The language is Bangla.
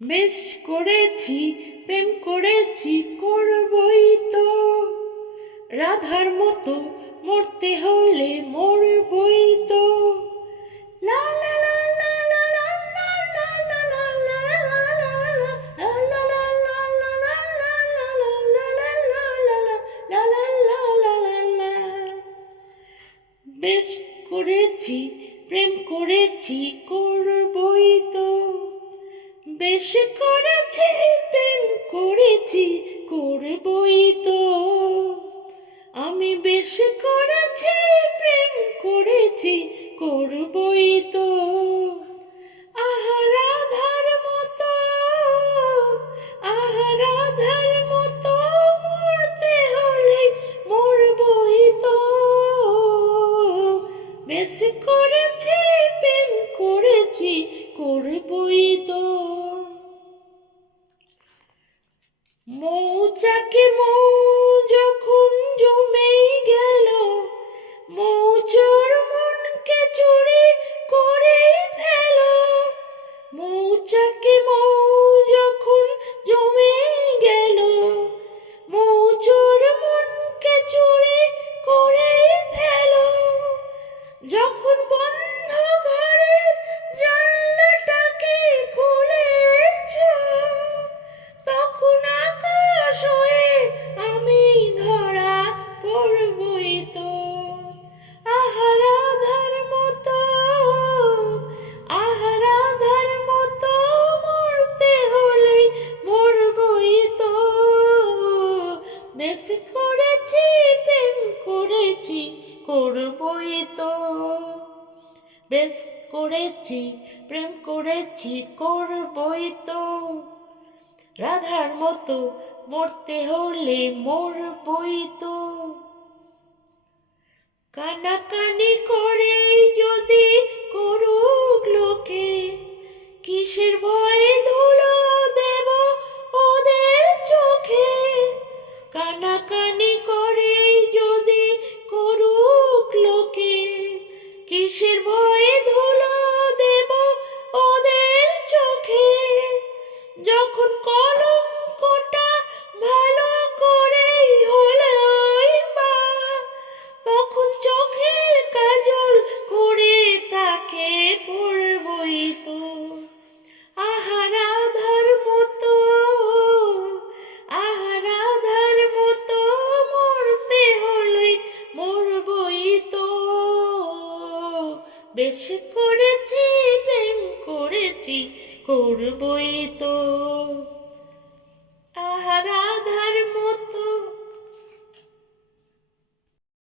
বেশ করেছি, প্রেম করেছি, করবই তো। রাধার মতো মরতে হলে মরবই তো। লা লা লা লা লা লা লা লা লা লা লা লা লা লা লা লা লা। বেশ করেছি, প্রেম করেছি, করবই তো। বেশ করেছি, প্রেম করেছি, করবই তো। আমি বেশ করেছি, প্রেম করেছি, করবই তো। আহা রাধার মতো, আহা রাধার মতো মরতে হলে মরবই তো। বেশ করেছি, প্রেম করেছি, করবই তো। মৌচাকে মৌ যখন জমে গেল, মৌচোর মনকে চুরি করে ফেল। মৌচাকে মৌ যখন জমে গেল, মৌচোর মনকে চুরি করে ফেল। যখন বন্ধ ঘরের জানলাটাকে খুলেছ, তখন আকাশ হয়ে আমি ধরা পড়বই তো। আহা রাধার মতো, আহা রাধার মতো মরতে হলে মরবই তো। বেশ করেছি, প্রেম করেছি, করবই তো। বেশ করেছি, প্রেম করেছি, করবই তো। রাধার মতো মরতে হলে মরবই তো। কানাকানি করে যদি করুক লোকে, কিসের ভয়ে ধুলো দেব ওদের চোখে। কানাকানি করে যদি করুক লোকে, কিসের ভয়ে ধুলো দেব ওদের চোখে। যখন কলঙ্কটা ভালো করেই হলোই বা, তখন চোখের কাজল করে তাকে পড়বই তো। আহা রাধার মতো, আহা রাধার মতো মরতে হলে মরবই তো। বেশ করেছি, প্রেম করেছি, করবই তো।